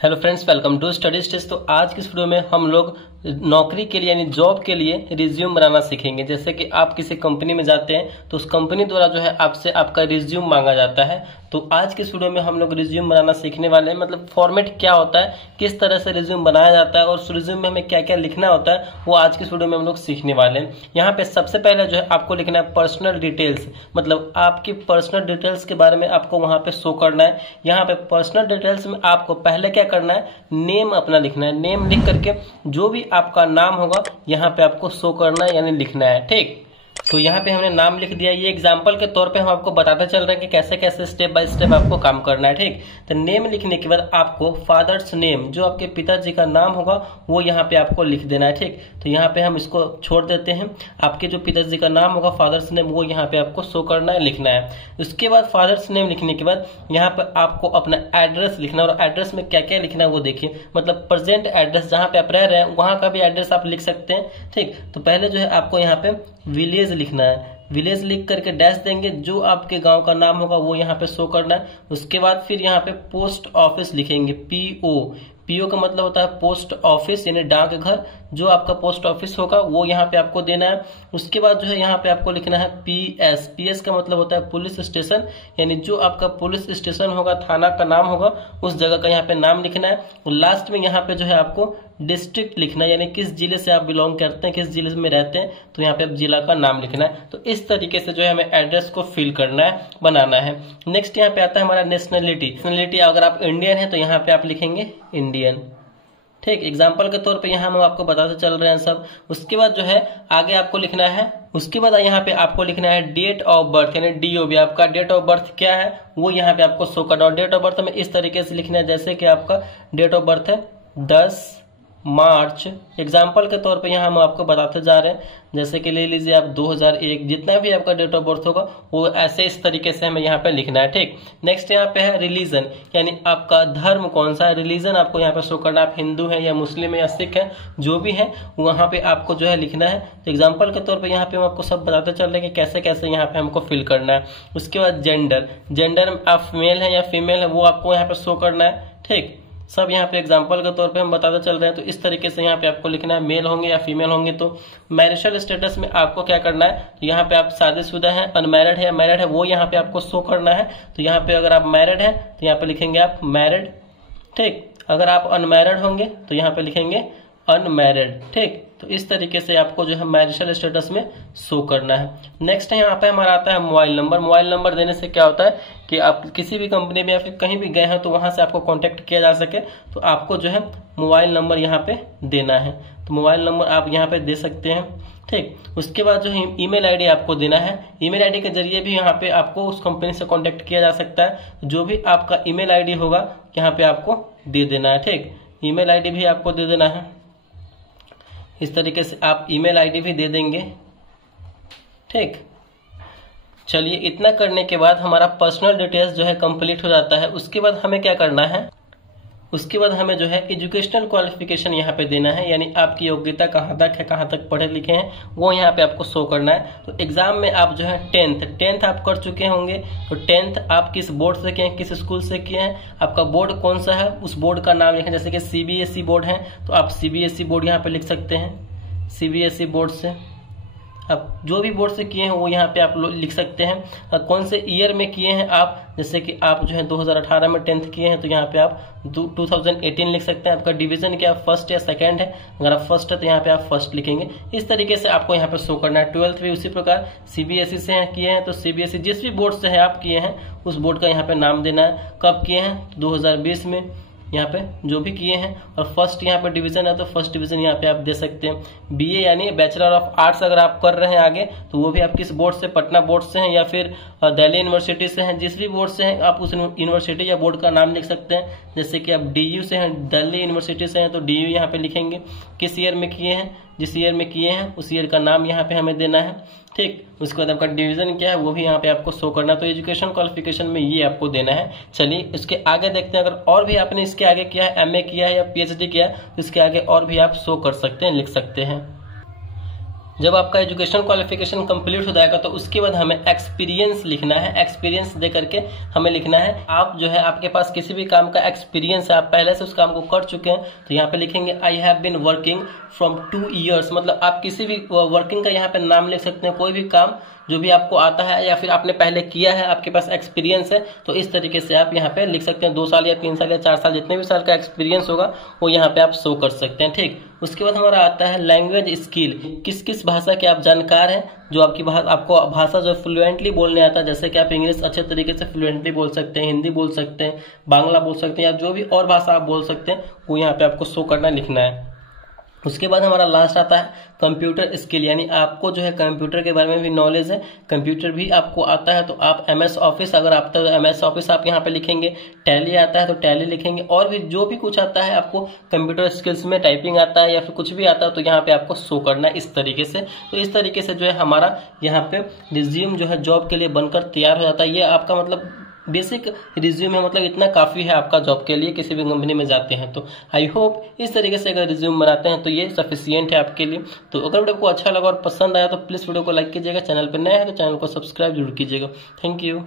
Hello friends, welcome to study stage. तो आज की इस वीडियो में हम लोग नौकरी के लिए यानी जॉब के लिए रिज्यूम बनाना सीखेंगे। जैसे कि आप किसी कंपनी में जाते हैं तो उस कंपनी द्वारा जो है आपसे आपका रिज्यूम मांगा जाता है। तो आज की इस वीडियो में हम लोग रिज्यूम बनाना सीखने वाले हैं। मतलब फॉर्मेट क्या होता है, किस तरह से रिज्यूम बनाया जाता है और उस रिज्यूम में हमें क्या क्या लिखना होता है, वो आज की इस वीडियो में हम लोग सीखने वाले हैं। यहाँ पे सबसे पहले जो है आपको लिखना है पर्सनल डिटेल्स, मतलब आपकी पर्सनल डिटेल्स के बारे में आपको वहाँ पे शो करना है। यहाँ पे पर्सनल डिटेल्स में आपको पहले क्या करना है, नेम अपना लिखना है। नेम लिख करके जो भी आपका नाम होगा यहाँ पे आपको शो करना है यानी लिखना है। ठीक, तो यहाँ पे हमने नाम लिख दिया। ये एग्जांपल के तौर पे हम आपको बताते चल रहे हैं कि कैसे कैसे स्टेप बाय स्टेप आपको काम करना है। ठीक, तो नेम लिखने के बाद आपको फादर्स नेम, जो आपके पिताजी का नाम होगा वो यहाँ पे आपको लिख देना है। ठीक, तो यहाँ पे हम इसको छोड़ देते हैं। आपके जो पिताजी का नाम होगा फादर्स नेम, वो यहाँ पे आपको शो करना है, लिखना है। उसके बाद फादर्स नेम लिखने के बाद यहाँ पे आपको अपना एड्रेस लिखना है। और एड्रेस में क्या क्या लिखना है वो देखिए, मतलब प्रेजेंट एड्रेस जहाँ पे आप रह रहे हैं वहाँ का भी एड्रेस आप लिख सकते हैं। ठीक, तो पहले जो है आपको यहाँ पे विलेज लिखना है। विलेज लिख करके डैश देंगे, जो आपके गांव का नाम होगा वो यहाँ पे शो करना है। उसके बाद फिर यहाँ पे पोस्ट ऑफिस लिखेंगे, पीओ। पीओ का मतलब होता है पोस्ट ऑफिस यानी डाकघर। जो आपका पोस्ट ऑफिस होगा वो यहाँ पे आपको देना है। उसके बाद जो है यहाँ पे आपको लिखना है पीएस। पीएस का मतलब होता है पुलिस स्टेशन, यानी जो आपका पुलिस स्टेशन होगा, थाना का नाम होगा, उस जगह का यहाँ पे नाम लिखना है। और लास्ट में यहाँ पे जो है आपको डिस्ट्रिक्ट लिखना है, यानी किस जिले से आप बिलोंग करते हैं, किस जिले में रहते हैं, तो यहाँ पे आप जिला का नाम लिखना है। तो इस तरीके से जो है हमें एड्रेस को फिल करना है, बनाना है। नेक्स्ट यहाँ पे आता है हमारा नेशनलिटी। नेशनलिटी अगर आप इंडियन है तो यहाँ पे आप लिखेंगे इंडियन। ठीक, एग्जाम्पल के तौर पे यहाँ हम आपको बताते चल रहे हैं सब। उसके बाद जो है आगे आपको लिखना है, उसके बाद यहाँ पे आपको लिखना है डेट ऑफ बर्थ यानी डीओबी। आपका डेट ऑफ बर्थ क्या है वो यहाँ पे आपको शो करना है। और डेट ऑफ बर्थ में इस तरीके से लिखना है जैसे कि आपका डेट ऑफ बर्थ है 10 मार्च। एग्जाम्पल के तौर पे यहाँ हम आपको बताते जा रहे हैं, जैसे कि ले लीजिए आप 2001, जितना भी आपका डेट ऑफ बर्थ होगा वो ऐसे इस तरीके से हमें यहाँ पे लिखना है। ठीक, नेक्स्ट यहाँ पे है रिलीजन, यानी आपका धर्म कौन सा है। रिलीजन आपको यहाँ पे शो करना है, आप हिंदू है या मुस्लिम है या सिख है, जो भी है वहाँ पे आपको जो है लिखना है। तो एग्जाम्पल के तौर पर यहाँ पे हम आपको सब बताते चल रहे हैं कि कैसे कैसे यहाँ पे हमको फिल करना है। उसके बाद जेंडर, जेंडर में आप मेल है या फीमेल है वो आपको यहाँ पे शो करना है। ठीक, सब यहाँ पे एग्जाम्पल के तौर पे हम बताते चल रहे हैं। तो इस तरीके से यहाँ पे आपको लिखना है, मेल होंगे या फीमेल होंगे। तो मैरिटल स्टेटस में आपको क्या करना है, तो यहाँ पे आप शादीशुदा है, अनमैरिड है या मैरिड है वो यहाँ पे आपको शो करना है। तो यहाँ पे अगर आप मैरिड है तो यहाँ पे लिखेंगे आप मैरिड। ठीक, अगर आप अनमैरिड होंगे तो यहाँ पे लिखेंगे अनमैरिड। ठीक, तो इस तरीके से आपको जो है मैरिटल स्टेटस में शो करना है। नेक्स्ट है यहाँ पे हमारा आता है मोबाइल नंबर। मोबाइल नंबर देने से क्या होता है कि आप किसी भी कंपनी में या फिर कहीं भी गए हैं तो वहां से आपको कांटेक्ट किया जा सके, तो आपको जो है मोबाइल नंबर यहाँ पे देना है। तो मोबाइल नंबर आप यहाँ पे दे सकते हैं। ठीक, उसके बाद जो है ईमेल आईडी आपको देना है। ईमेल आईडी के जरिए भी यहाँ पे आपको उस कंपनी से कांटेक्ट किया जा सकता है। जो भी आपका ईमेल आईडी होगा यहाँ पे आपको दे देना है। ठीक, ईमेल आईडी भी आपको दे देना है। इस तरीके से आप ईमेल आईडी भी दे देंगे। ठीक, चलिए इतना करने के बाद हमारा पर्सनल डिटेल्स जो है कंप्लीट हो जाता है। उसके बाद हमें क्या करना है, उसके बाद हमें जो है एजुकेशनल क्वालिफिकेशन यहाँ पे देना है, यानी आपकी योग्यता कहाँ तक है, कहाँ तक पढ़े लिखे हैं वो यहाँ पे आपको शो करना है। तो एग्जाम में आप जो है टेंथ आप कर चुके होंगे, तो टेंथ आप किस बोर्ड से किए हैं, किस स्कूल से किए हैं, आपका बोर्ड कौन सा है उस बोर्ड का नाम लिखें। जैसे कि सीबीएसई बोर्ड है तो आप सीबीएसई बोर्ड यहाँ पे लिख सकते हैं। सीबीएसई बोर्ड से आप जो भी बोर्ड से किए हैं वो यहाँ पे आप लिख सकते हैं। कौन से ईयर में किए हैं आप, जैसे कि आप जो है 2018 में टेंथ किए हैं तो यहाँ पे आप 2018 लिख सकते हैं। आपका डिवीजन क्या फर्स्ट या सेकंड है, अगर आप फर्स्ट है तो यहाँ पे आप फर्स्ट लिखेंगे। इस तरीके से आपको यहाँ पे शो करना है। 12th भी उसी प्रकार सीबीएसई से किए हैं तो सीबीएसई जिस भी बोर्ड से है आप किए हैं उस बोर्ड का यहाँ पे नाम देना है। कब किए हैं, 2020 में यहाँ पे जो भी किए हैं। और फर्स्ट यहाँ पे डिवीजन है तो फर्स्ट डिवीजन यहाँ पे आप दे सकते हैं। बीए यानी बैचलर ऑफ आर्ट्स अगर आप कर रहे हैं आगे तो वो भी आप किस बोर्ड से, पटना बोर्ड से हैं या फिर दिल्ली यूनिवर्सिटी से हैं, जिस भी बोर्ड से हैं आप उस यूनिवर्सिटी या बोर्ड का नाम लिख सकते हैं। जैसे कि आप डीयू से हैं, दिल्ली यूनिवर्सिटी से हैं तो डीयू यहाँ पे लिखेंगे। किस ईयर में किए हैं, जिस ईयर में किए हैं उस ईयर का नाम यहाँ पे हमें देना है। ठीक, उसके बाद आपका डिवीजन क्या है वो भी यहाँ पे आपको शो करना है। तो एजुकेशन क्वालिफिकेशन में ये आपको देना है। चलिए इसके आगे देखते हैं, अगर और भी आपने इसके आगे किया है, एमए किया है या पीएचडी किया है तो इसके आगे और भी आप शो कर सकते हैं, लिख सकते हैं। जब आपका एजुकेशन क्वालिफिकेशन कंप्लीट हो जाएगा तो उसके बाद हमें एक्सपीरियंस लिखना है। एक्सपीरियंस दे करके हमें लिखना है आप जो है आपके पास किसी भी काम का एक्सपीरियंस है, आप पहले से उस काम को कर चुके हैं, तो यहाँ पे लिखेंगे I have been working from 2 years। मतलब आप किसी भी वर्किंग का यहाँ पे नाम लिख सकते हैं, कोई भी काम जो भी आपको आता है या फिर आपने पहले किया है, आपके पास एक्सपीरियंस है, तो इस तरीके से आप यहाँ पे लिख सकते हैं। 2 साल या 3 साल या 4 साल जितने भी साल का एक्सपीरियंस होगा वो यहाँ पे आप शो कर सकते हैं। ठीक, उसके बाद हमारा आता है लैंग्वेज स्किल। किस किस भाषा के आप जानकार हैं, जो आपकी आपको भाषा जो फ्लुएंटली बोलने आता है, जैसे कि आप इंग्लिश अच्छे तरीके से फ्लुएंटली बोल सकते हैं, हिंदी बोल सकते हैं, बांग्ला बोल सकते हैं, या जो भी और भाषा आप बोल सकते हैं वो यहाँ पे आपको शो करना लिखना है। उसके बाद हमारा लास्ट आता है कंप्यूटर स्किल, यानी आपको जो है कंप्यूटर के बारे में भी नॉलेज है, कंप्यूटर भी आपको आता है, तो आप MS ऑफिस अगर आता है तो MS ऑफिस आप यहाँ पे लिखेंगे, टैली आता है तो टैली लिखेंगे, और भी जो भी कुछ आता है आपको कंप्यूटर स्किल्स में, टाइपिंग आता है या फिर कुछ भी आता है तो यहाँ पे आपको शो करना है इस तरीके से। तो इस तरीके से जो है हमारा यहाँ पे रिज्यूम जो है जॉब के लिए बनकर तैयार हो जाता है। ये आपका मतलब बेसिक रिज्यूम है, मतलब इतना काफ़ी है आपका जॉब के लिए, किसी भी कंपनी में जाते हैं तो। आई होप इस तरीके से अगर रिज्यूम बनाते हैं तो ये सफिशियंट है आपके लिए। तो अगर वीडियो को अच्छा लगा और पसंद आया तो प्लीज़ वीडियो को लाइक कीजिएगा, चैनल पर नया है तो चैनल को सब्सक्राइब जरूर कीजिएगा। Thank you.